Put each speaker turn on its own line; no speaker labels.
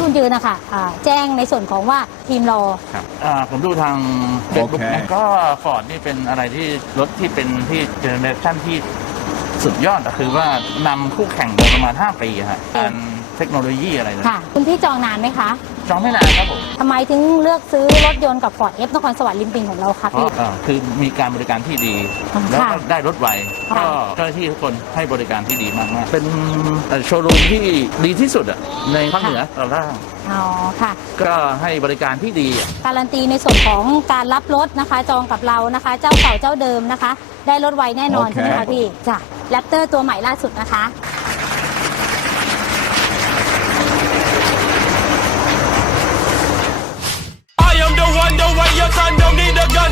รุ่นยืนนะคะอ่าแจ้งในส่วนของว่าทีมรอ
ครับอ่าผมดูทางเฟซบุ๊ก
โอเค
นะก็ฟอร์ดนี่เป็นอะไรที่รถที่เป็นที่เจเนอเรชันที่สุดยอดก็คือว่านำคู่แข่งมาประมาณ 5 ปีอะฮะการเทคโนโลยีอะไรนะ
ค่ะ คุณพี่จองนานไหมคะ
จองไม่นานครับผม
ทำไมถึงเลือกซื้อรถยนต์กับ Ford F นครสวรรค์ลิมปิงของเราคะ
เพราะ
พี่
อ่าคือมีการบริการที่ดี
ค่ะ
แล้วก็ได้รถไว
ค่ะ
ก็เจ้าหน้าที่ทุกคนให้บริการที่ดีมากๆเป็นเอ่อโชว์รูมที่ดีที่สุดอะในภาคเหนือตอนล่าง
อ๋อค่ะ
ก็ให้บริการที่ดีอะ
การันตีในส่วนของการรับรถนะคะ จองกับเรานะคะ เจ้าเก่าเจ้าเดิมนะคะ ได้รถไวแน่นอน
โอเค
ใช่ไหมคะพี่จ้ะแรปเตอร์ตัวใหม่ล่าสุดนะคะ
window while you turn down need a gun.